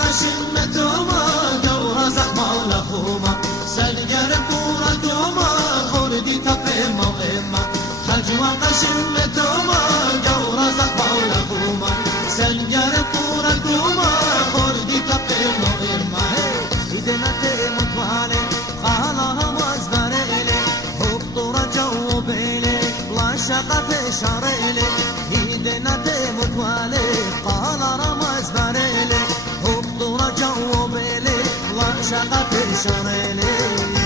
قشمتوما قورا زخمة ولخوما سلقر بورتوما خردي تقيمة وإما خجوة قشمتوما قورا زخمة ولخوما سلقر بورتوما خردي تقيمة وإما إذا مطوالي قالها مزبريلي هبطوا رجعوا بيلي لا شقة في شريلي إذا مطوالي قالها مزبريلي هبطوا رجعوا بيلي لا شقة في شريلي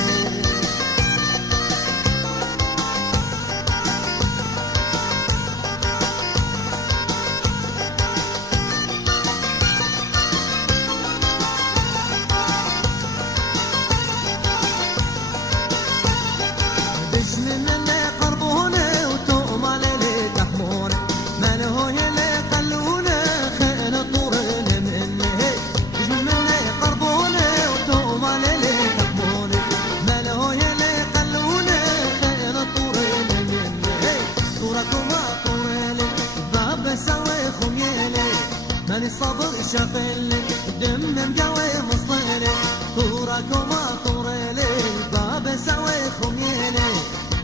ماني صبر شغلي دم مقوي مصيري طورك وما طوريلي باب سوي خميلي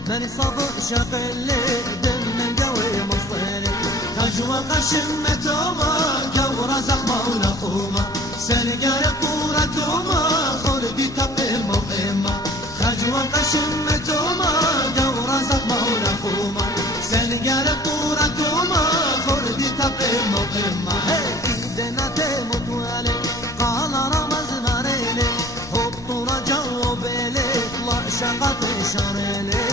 ماني صبر شغلي دم مقوي مصيري خجوة قشمتوما قورا زخمة ولخوما سلقر بورتوما خردي تقيمة وإما خجوة قشمتوما قورا زخمة ولخوما سلقر بورتوما خردي تقيمة وإما شقة شريلي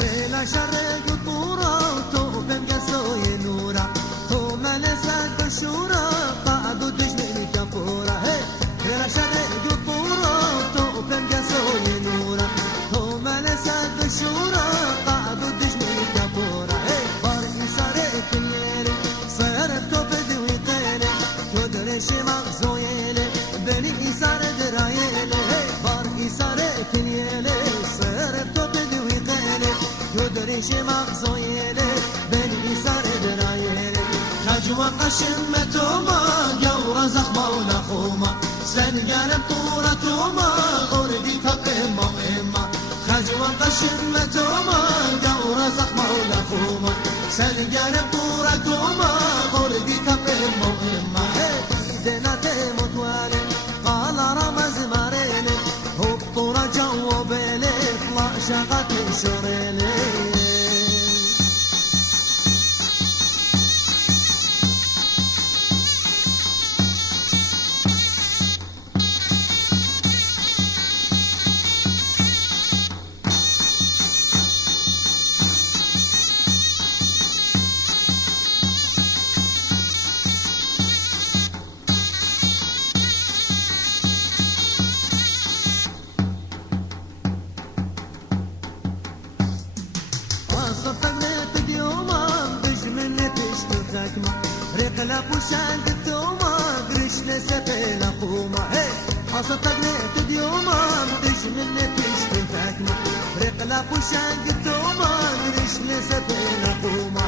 ويلا شرق الطورة وتوبن قسوي نورة ثم لسان بشورة قعدوا تجني كفورة ويلا شرق الطورة وتوبن قسوي نورة ثم لسان بشورة قعدوا تجني كفورة بارك سارك الليلي صيرت توبد ويقيلي تدري شي مغزويلي بني سار درايلي بارك سارك الليلي صيرت توبد ويقيلي تدري شي مغزويلي بني سار درايلي خجوة قشمتوما قورا زخمة ولخوما سلقر بورتوما خردي تقيمة وإما خجوة قشمتوما قورا زخمة ولخوما سلقر بورتوما خردي تقيمة وإما إذا مطوالي قال رمز ماريلي هبطوا رجعوا بيلي اطلع شقة شريلي رقلا بوشان قدوما قرش نسفي لقوما حصلت قنيت ديوما قرش من تشتي فاكمة رقلا بوشان قدوما قرش نسفي لقوما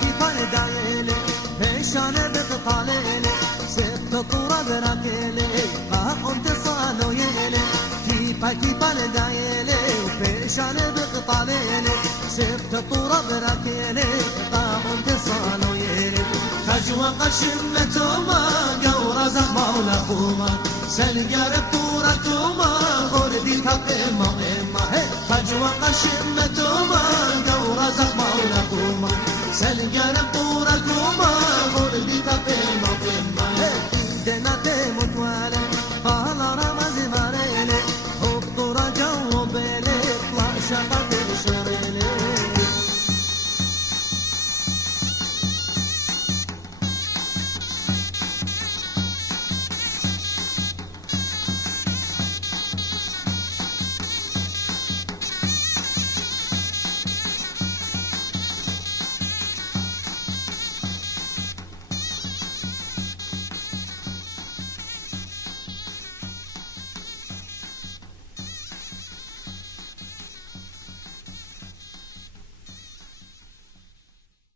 كيفا ندايلي بيشان بقطاليلي ست طورة براكيلي قاقم تصانو يلي كيفا ندايلي بيشان بقطاليلي ست طورة براكيلي قاقم تصانو يلي خجوة قشمتوما قورا زخمة ولخوما سلقر بورتوما خردي تقيمة وإما خجوة قشمتوما قورا زخمة ولخوما سلقر بورتوما خردي تقيمة وإما إذا مطوالي قال رمز ماريلي هبطوا رجعوا بيلي اطلع شقة